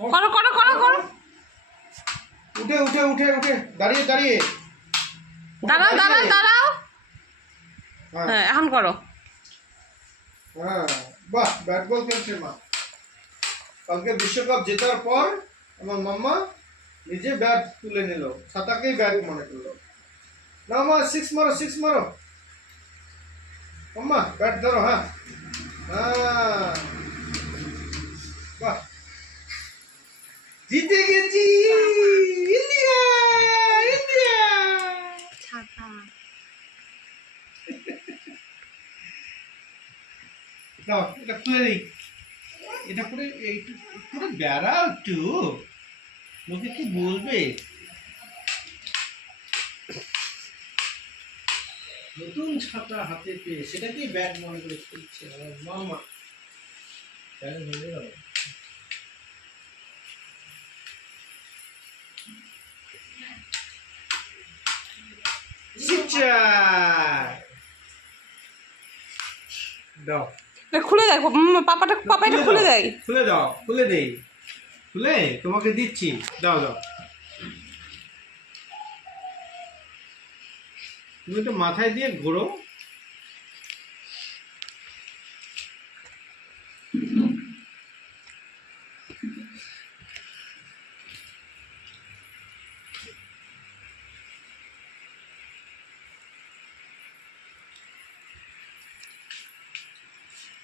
করো করো করো করো। উঠে উঠে উঠে উঠে দাঁড়িয়ে দাঁড়িয়ে দাঁড়াও দাঁড়াও দাঁড়াও। হ্যাঁ এখন করো। হ্যাঁ বাহ, ব্যাট বল খেলছে মা। কালকে বিশ্বকাপ জেতার পর আমার মাম্মা নিজে ব্যাট তুলে নিল, ছাতাকেই ব্যাট মনে করলো। না মা, সিক্স মারো সিক্স মারো। মাম্মা ব্যাট ধরো। হ্যাঁ হ্যাঁ বাহ, জিতে গেছি। India India. দাও এটা খুলে দিই, এটা করে একটু করে বেড়াও একটু, লোকে কি বলবে। নতুন ছাতা হাতে পেয়ে সেটাকে ব্যাগ মনে করে খেলছে আমার মামা। ব্যাগ হয়ে গেল। দাও খুলে দেয় পাপাটা, পাপা এটা খুলে দেয়। খুলে দাও, খুলে দেই, খুলে তোমাকে দিচ্ছি। দাও দাও, তুমি তো মাথায় দিয়ে ঘোরো।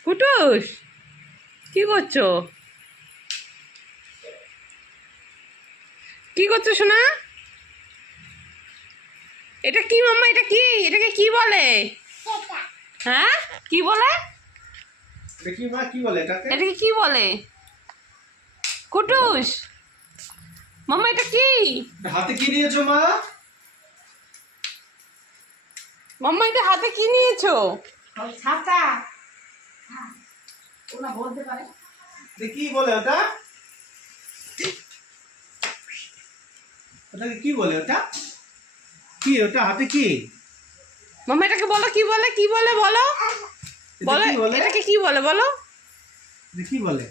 কুটুস কি করছো? কি করছো সোনা? এটা কি মাম্মা? এটা কি? এটাকে কি বলে? হ্যাঁ কি বলে? দেখি মা কি বলে এটাকে? এটাকে কি বলে কুটুস? মাম্মা এটা কি? হাতে কি নিয়েছো মা? মাম্মা এটা হাতে কি নিয়েছো? ছাতা। ওরা বলতে পারে। কি বলে ওটা? ওটাকে কি বলে ওটা? কি ওটা হাতে কি? মাম্মা এটাকে বলো কি বলে? কি বলে বলো? এটা বলো কি বলে? এটাকে কি বলে বলো? এটা কি বলে?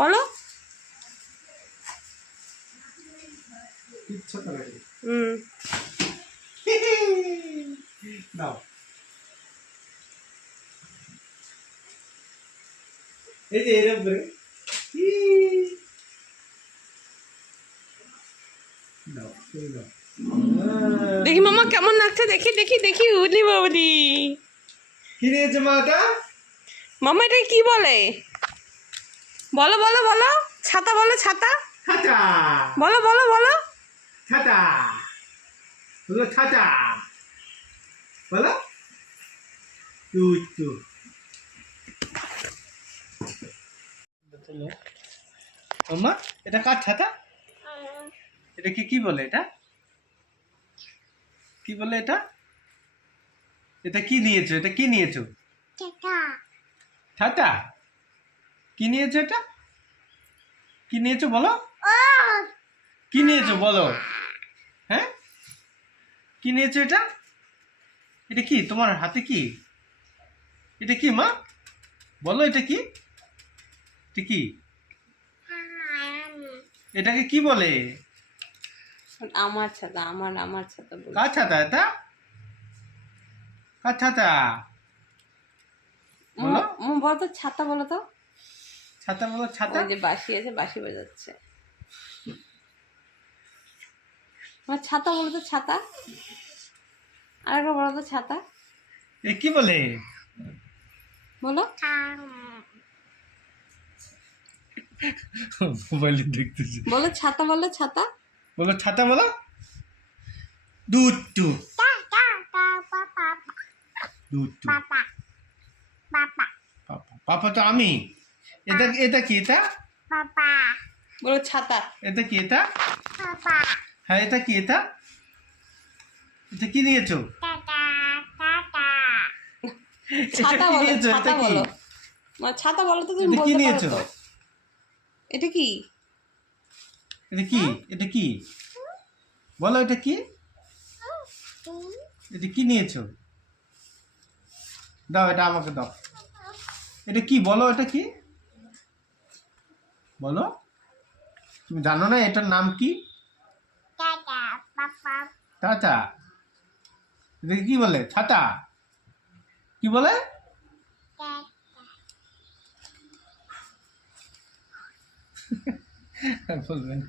বলো। কিচ্ছু তো নাই। দাও, এই যে এরকম করে দাও, এই দাও। দেখি মামা কেমন লাগছে, দেখি দেখি দেখি। উলি বাবলি কি নিয়েছে মা ওটা? মামা এটা কি বলে? বলো বলো বলো। ছাতা বলো, ছাতা ছাতা। বলো বলো বলো। ছাতা বলো, ছাতা বলো। টুটু মাম্মা এটা কার ছাতা? এটা কি বলে? এটা কি বলে? এটা এটা কি নিয়েছো? এটা কি নিয়েছো? ছাতা। কি নিয়েছো? এটা কি নিয়েছো বলো? কি নিয়েছো বলো? হ্যাঁ কি নিয়েছো? এটা এটা কি তোমার হাতে? কি এটা? কি মা বলো? এটা কি? এটা কি? এটাকে কি বলে? আমার ছাতা, আমার ছাতা বলো। কার ছাতা এটা? কার ছাতা বলো? বলো তো ছাতা বলো তো। ছাতা বলো, ছাতা। ওই যে বাঁশি আছে, বাঁশি বাজাচ্ছে। আমার ছাতা বলো তো, ছাতা। আরেকবার বলো তো ছাতা এ কি বলে? বলো। মোবাইলে দেখতেছি। বলো ছাতা, বলো ছাতা। বলো ছাতা বলো। দুটু দুটু পাপা। পাপা তো আমি। এটা এটা কি? এটা বলো ছাতা। এটা কি? এটা হ্যাঁ এটা কি? এটা এটা কি নিয়েছো? ছাতা কি বলো, নিয়েছো? ছাতা এটা কি? বলো। ছাতা বলো তো, তুমি এটা কি বলতে পারো নিয়েছো? তো। এটা কি? এটা কি? এটা কি বলো? এটা কি? এটা কি নিয়েছো? দাও, এটা আমাকে দাও। এটা কি বলো? এটা কি বলো? তুমি জানো না এটার নাম কি? চাচা। এটাকে কি বলে? ছাতা। কি বলে? বলবেন।